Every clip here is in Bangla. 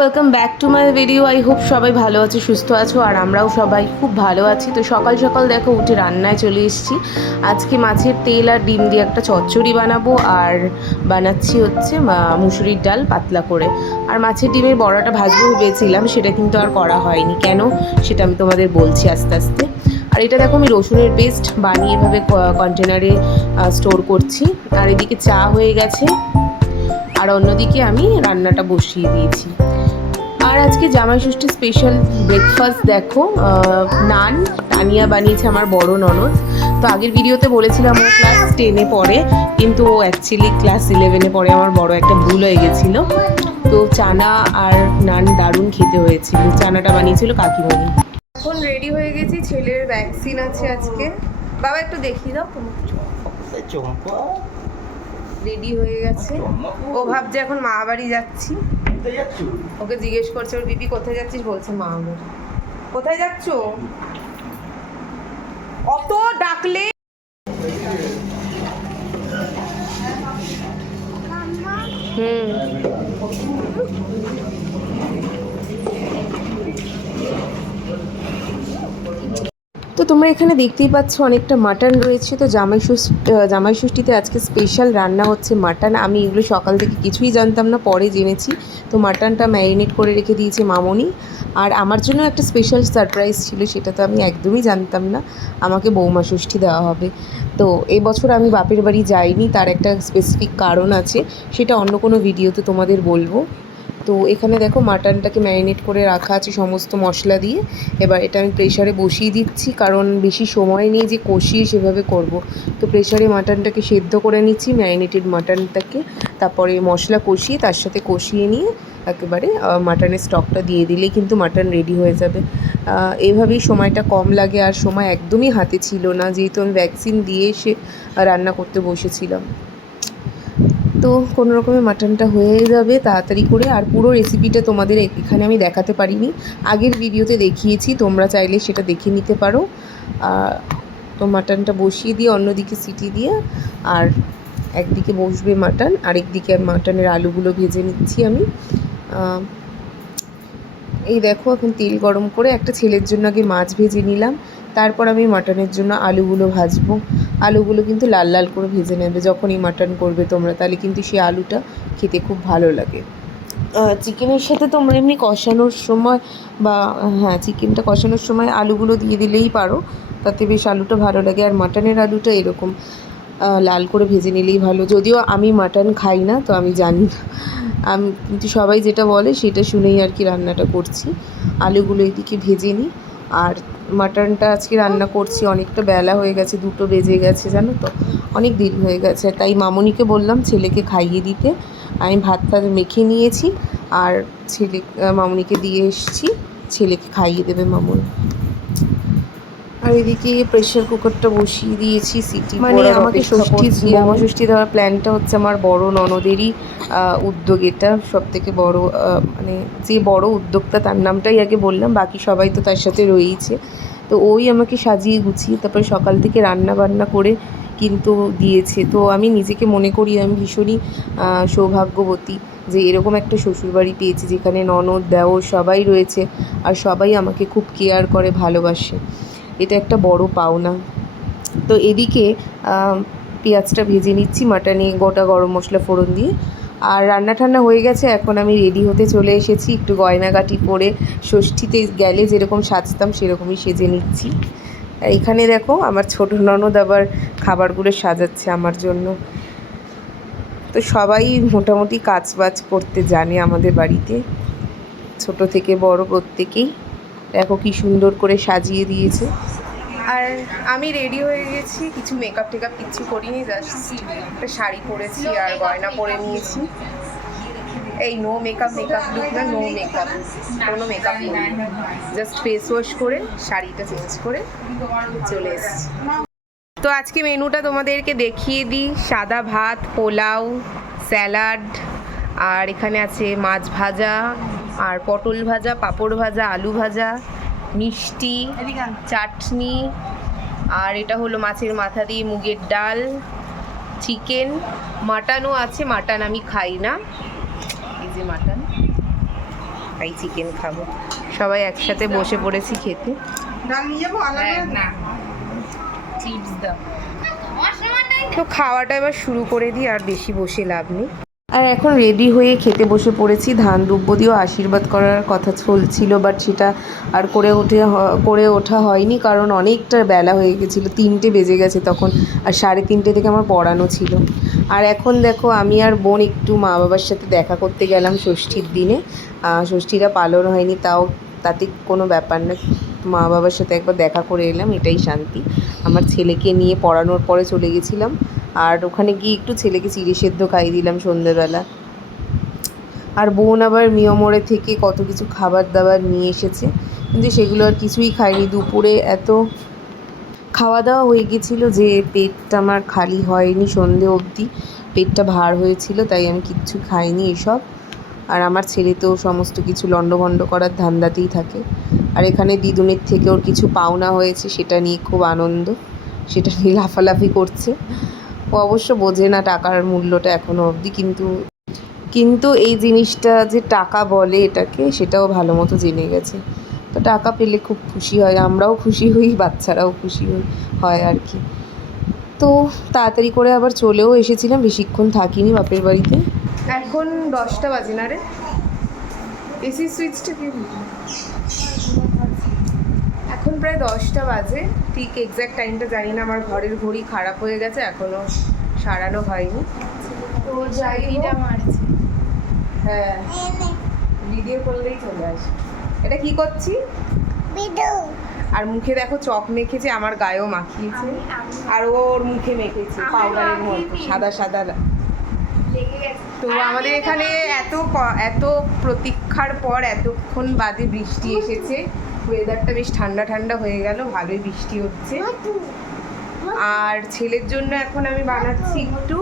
Welcome back to my video. I hope সবাই ভালো আছো, সুস্থ আছো, আর আমরাও সবাই খুব ভালো আছি। তো সকাল সকাল দেখো উঠে রান্নায় চলে এসেছি। আজকে মাছের তেল আর ডিম দিয়ে একটা চচ্চড়ি বানাবো, আর বানাচ্ছি হচ্ছে মুসুরির ডাল পাতলা করে। আর মাছের ডিমের বড়াটা ভাজবো ভেবেছিলাম, সেটা কিন্তু আর করা হয়নি। কেন সেটা আমি তোমাদের বলছি আস্তে আস্তে। আর এটা দেখো আমি রসুনের পেস্ট বানিয়ে এভাবে কন্টেনারে স্টোর করছি। আর এদিকে চা হয়ে গেছে, আর অন্যদিকে আমি রান্নাটা বসিয়ে দিয়েছি। আর আজকে জামাই ষষ্ঠী স্পেশাল ব্রেকফাস্ট দেখো, নান তানিয়া বানিয়েছে, আমার বড় ননদ। তো আগের ভিডিওতে বলেছিলাম ও ক্লাস 10-এ পড়ে, কিন্তু ও অ্যাকচুয়ালি ক্লাস 11-এ পড়ে। আমার বড় একটা ভুল হয়ে গেছিলো। তো চানা আর নান দারুণ খেতে হয়েছিল। চানাটা বানিয়েছিল কাকিমণি। এখন রেডি হয়ে গেছি, ছেলের ভ্যাকসিন আছে আজকে। বাবা একটু দেখিয়ে দাও তুমি। রেডি হয়ে গেছে, ও ভাবছে এখন মা বাড়ি যাচ্ছি। ওকে জিজ্ঞেস করছে ওর দিদি কোথায় যাচ্ছিস, বলছে মা বাড়ি। কোথায় যাচ্ছ? অত ডাকলে তো তোমরা এখানে দেখতেই পাচ্ছ অনেকটা মাটন রয়েছে। তো জামাই ষষ্ঠীতে আজকে স্পেশাল রান্না হচ্ছে মাটন। আমি এগুলো সকাল থেকে কিছুই জানতাম না, পরে জেনেছি। তো মাটনটা ম্যারিনেট করে রেখে দিয়েছে মামনি। আর আমার জন্য একটা স্পেশাল সারপ্রাইজ ছিল, সেটা তো আমি একদমই জানতাম না, আমাকে বৌমা ষষ্ঠী দেওয়া হবে। তো এবছর আমি বাপের বাড়ি যাইনি, তার একটা স্পেসিফিক কারণ আছে, সেটা অন্য কোনো ভিডিওতে তোমাদের বলবো। তো এখানে দেখো মাটনটাকে ম্যারিনেট করে রাখা আছে সমস্ত মশলা দিয়ে। এবার এটা আমি প্রেশারে বসিয়ে দিচ্ছি, কারণ বেশি সময় নেই যে কষিয়ে সেভাবে করব। তো প্রেশারে মাটনটাকে সেদ্ধ করে নিচ্ছি, ম্যারিনেটেড মাটনটাকে। তারপরে মশলা কষিয়ে তার সাথে কষিয়ে নিয়ে একেবারে মাটনের স্টকটা দিয়ে দিলেই কিন্তু মাটন রেডি হয়ে যাবে। এভাবেই সময়টা কম লাগে, আর সময় একদমই হাতে ছিল না, যেহেতু আমি ভ্যাকসিন দিয়ে এসে রান্না করতে বসেছিলাম। তো কোনো রকমের মাটনটা হয়ে যাবে তাড়াতাড়ি করে। আর পুরো রেসিপিটা তোমাদের এখানে আমি দেখাতে পারিনি, আগের ভিডিওতে দেখিয়েছি, তোমরা চাইলে সেটা দেখে নিতে পারো। তো মাটনটা বসিয়ে দিয়ে অন্যদিকে সিটি দিয়ে, আর একদিকে বসবে মাটন, আরেকদিকে আর মাটনের আলুগুলো ভেজে নিচ্ছি আমি। এই দেখো এখন তেল গরম করে একটা ছেলের জন্য আগে মাছ ভেজে নিলাম, তারপর আমি মাটনের জন্য আলুগুলো ভাজবো। আলুগুলো কিন্তু লাল লাল করে ভেজে নেবে যখনই মাটন করবে তোমরা, তাহলে কিন্তু সেই আলুটা খেতে খুব ভালো লাগে। চিকেনের সাথে তোমরা এমনি কষানোর সময় বা চিকেনটা কষানোর সময় আলুগুলো দিয়ে দিলেই পারো, তাতে বেশ আলুটা ভালো লাগে। আর মাটনের আলুটা এরকম লাল করে ভেজে নিলেই ভালো। যদিও আমি মাটন খাই না, তো আমি জানি না, আমি কিন্তু সবাই যেটা বলে সেটা শুনেই আর কি রান্নাটা করছি। আলুগুলো এদিকে ভেজে নিই। আর মাটনটা আজকে রান্না করছি, অনেকটা বেলা হয়ে গেছে, 2টো বেজে গেছে, জানো তো, অনেক দেরি হয়ে গেছে। তাই মামনিকে বললাম ছেলেকে খাইয়ে দিতে। আমি ভাত মেখে নিয়েছি, আর মামনিকে দিয়ে এসেছি, ছেলেকে খাইয়ে দেবে মামনি। আর এদিকে প্রেশার কুকারটা বসিয়ে দিয়েছি, সিটি মানে আমাকে বৌমা ষষ্ঠী দেওয়ার প্ল্যানটা হচ্ছে আমার বড় ননদেরই উদ্যোগ। এটা সবথেকে বড়, মানে যে বড় উদ্যোক্তা তার নামটাই আগে বললাম, বাকি সবাই তো তার সাথে রয়েইছে। তো ওই আমাকে সাজিয়ে গুছিয়ে তারপরে সকাল থেকে রান্না বান্না করে কিন্তু দিয়েছে। তো আমি নিজেকে মনে করি আমি ভীষণই সৌভাগ্যবতী যে এরকম একটা শ্বশুরবাড়ি পেয়েছি, যেখানে ননদ দেওর সবাই রয়েছে, আর সবাই আমাকে খুব কেয়ার করে, ভালোবাসে। এটা একটা বড় পাওনা। তো এদিকে পেঁয়াজটা ভেজে নিচ্ছি মাটনে, গোটা গরম মশলা ফোড়ন দিয়ে। আর রান্না ঠান্না হয়ে গেছে, এখন আমি রেডি হতে চলে এসেছি, একটু গয়নাগাটি পরে ষষ্ঠীতে গেলে যেরকম সাজতাম সেরকমই সেজে নিচ্ছি। আর এখানে দেখো আমার ছোট ননদ আবার খাবারগুলো সাজাচ্ছে আমার জন্য। তো সবাই মোটামুটি কাজবাজ করতে জানে আমাদের বাড়িতে, ছোট থেকে বড় প্রত্যেকেই। দেখো কি সুন্দর করে সাজিয়ে দিয়েছে। আর আমি রেডি হয়ে গেছি, কিছু মেকআপ টেকআপ কিচ্ছু করিনি, জাস্ট একটা শাড়ি পরেছি আর গয়না পরে নিয়েছি। এই নো মেকআপ লুক না, নো মেকআপ, কোনো মেকআপ করিনি, জাস্ট ফেস ওয়াশ করে শাড়িটা চেঞ্জ করে চলে এসেছি। তো আজকে মেনুটা তোমাদেরকে দেখিয়ে দিই। সাদা ভাত, পোলাও, স্যালাড, আর এখানে আছে মাছ ভাজা, আর পটল ভাজা, পাঁপড় ভাজা, আলু ভাজা, মিষ্টি, চাটনি, আর এটা হলো মাছের মাথা দিয়ে মুগের ডাল, চিকেন, মাটনও আছে, মাটন আমি খাই না, এই যে মাটন। তাই চিকেন খাবো। সবাই একসাথে বসে পড়েছি খেতে। তো খাওয়াটা এবার শুরু করে দিই, আর বেশি বসে লাভ নেই। আর এখন রেডি হয়ে খেতে বসে পড়েছি। ধান দ্রব্য দিয়েও আশীর্বাদ করার কথা চলছিল, বাট সেটা আর করে ওঠা হয়নি, কারণ অনেকটা বেলা হয়ে গেছিলো, 3টে বেজে গেছে তখন, আর 3:30 থেকে আমার পড়ানো ছিল। আর এখন দেখো আমি আর বোন একটু মা বাবার সাথে দেখা করতে গেলাম ষষ্ঠীর দিনে। ষষ্ঠীরা পালন হয়নি, তাতে কোনো ব্যাপার না, মা বাবার সাথে একবার দেখা করে এলাম, এটাই শান্তি। আমার ছেলেকে নিয়ে পড়ানোর পরে চলে গেছিলাম, আর ওখানে গিয়ে একটু ছেলেকে চিড়ে সেদ্ধ খাইয়ে দিলাম সন্ধ্যেবেলা। আর বোন আবার মিয়মোড়ে থেকে কত কিছু খাবার দাবার নিয়ে এসেছে, কিন্তু সেগুলো আর কিছুই খাইনি। দুপুরে এত খাওয়া দাওয়া হয়ে গেছিলো যে পেটটা আমার খালি হয়নি, সন্ধে অবধি পেটটা ভার হয়েছিল, তাই আমি কিচ্ছু খাইনি এসব। আর আমার ছেলে তো সমস্ত কিছু লণ্ডভণ্ড করার ধান্দাতেই থাকে। আর এখানে দিদুনের থেকে ওর কিছু পাওনা হয়েছে, সেটা নিয়ে খুব আনন্দ, সেটা নিয়ে লাফালাফি করছে। ও অবশ্য বোঝে না টাকার মূল্যটা এখনও অবধি, কিন্তু এই জিনিসটা যে টাকা বলে এটাকে, সেটাও ভালো মতো জেনে গেছে। তো টাকা পেলে খুব খুশি হয়, আমরাও খুশি হই, বাচ্চারাও খুশি হয় আর কি। তো তাড়াতাড়ি করে আবার চলেও এসেছিলাম, বেশিক্ষণ থাকিনি বাপের বাড়িতে। এখন 10টা বাজে না রে? এসি সুইচটা কি? এখন প্রায় 10টা বাজে, ঠিক এক্স্যাক্ট টাইমটা জানি না, আমার ঘরের ঘড়ি খারাপ হয়ে গেছে, এখনও সারানো হয়নি। তো যাই মারছি। হ্যাঁ, ভিডিও করলেই চলে আসে। এটা কি করছি? আর মুখে দেখো চক মেখেছে, আমার গায়েও মাখিয়েছে, আর ওর মুখে মেখেছে পাউডারের মতো সাদা সাদা। তো আমাদের এখানে এত প্রতীক্ষার পর এতক্ষণ বাদে বৃষ্টি এসেছে, ওয়েদারটা বেশ ঠান্ডা ঠান্ডা হয়ে গেল, ভালোই বৃষ্টি হচ্ছে। আর ছেলের জন্য এখন আমি বানাচ্ছি একটু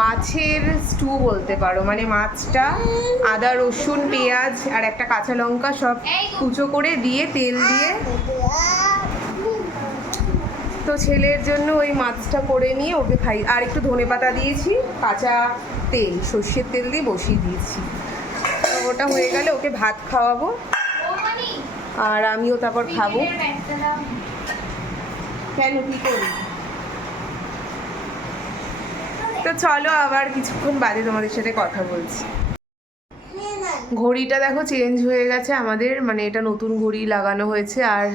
মাছের স্টু বলতে পারো, মানে মাছটা আদা রসুন পেঁয়াজ আর একটা কাঁচা লঙ্কা সব কুচো করে দিয়ে তেল দিয়ে, তো ছেলের জন্য ওই মাছটা করে নিয়ে ওকে খাই। আর একটু ধনেপাতা দিয়েছি, কাঁচা তেল সর্ষের তেল দিয়ে বসিয়ে দিয়েছি। ওটা হয়ে গেলে ওকে ভাত খাওয়াবো, আর আমিও তারপর খাবো। কেন, কি করি? তো চলো আবার কিছুক্ষণ বাদে তোমাদের সাথে কথা বলছি। ঘড়িটা দেখো চেঞ্জ হয়ে গেছে আমাদের, মানে এটা নতুন ঘড়ি লাগানো হয়েছে, আর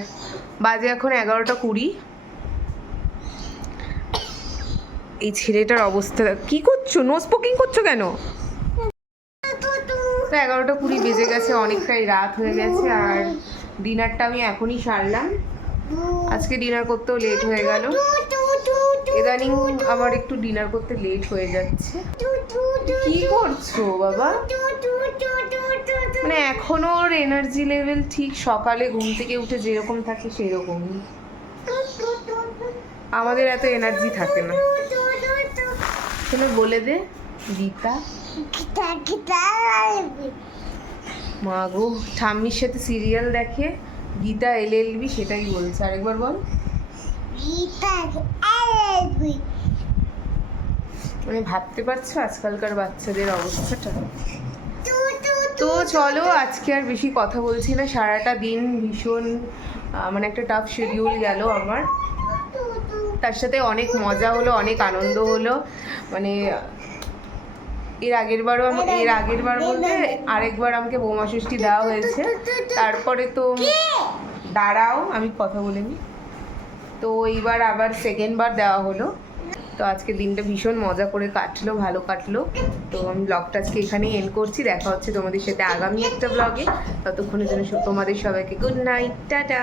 বাজে এখন 11:20। এই ছেলেটার অবস্থা কি করছো? নো স্পোকিং করছো কেন? তো 11:20 বেজে গেছে, অনেকটাই রাত হয়ে গেছে, আর ডিনারটা আমি এখনই সারলাম। আজকে ডিনার করতেও লেট হয়ে গেল, ইদানিং আমার একটু ডিনার করতে লেট হয়ে যাচ্ছে। কি করছো বাবা? মানে এখনো ওর এনার্জি লেভেল ঠিক সকালে ঘুম থেকে উঠে যেরকম থাকে সেরকমই, আমাদের এত এনার্জি থাকে না। তাহলে বলে দে গীতা। মা গো, ঠাম্মির সাথে সিরিয়াল দেখে, গীতা LLB সেটাই বলছে, আরেকবার বল। মানে ভাবতে পারছো আজকালকার বাচ্চাদের অবস্থাটা? তো চলো আজকে আর বেশি কথা বলছি না, সারাটা দিন ভীষণ মানে একটা টাফ শিডিউল গেল আমার, তার সাথে অনেক মজা হলো, অনেক আনন্দ হলো। মানে এর আগের বার বলতে আরেকবার আমাকে বৌমা ষষ্ঠী দেওয়া হয়েছে, তারপরে তো দাঁড়াও আমি কথা বলে নিই, তো এইবার আবার সেকেন্ড বার দেওয়া হলো। তো আজকে দিনটা ভীষণ মজা করে কাটলো, ভালো কাটলো। তো আমি ব্লগটা আজকে এখানেই এন্ড করছি, দেখা হচ্ছে তোমাদের সাথে আগামী একটা ব্লগে। ততক্ষণের জন্য তোমাদের সবাইকে গুড নাইট, টাটা।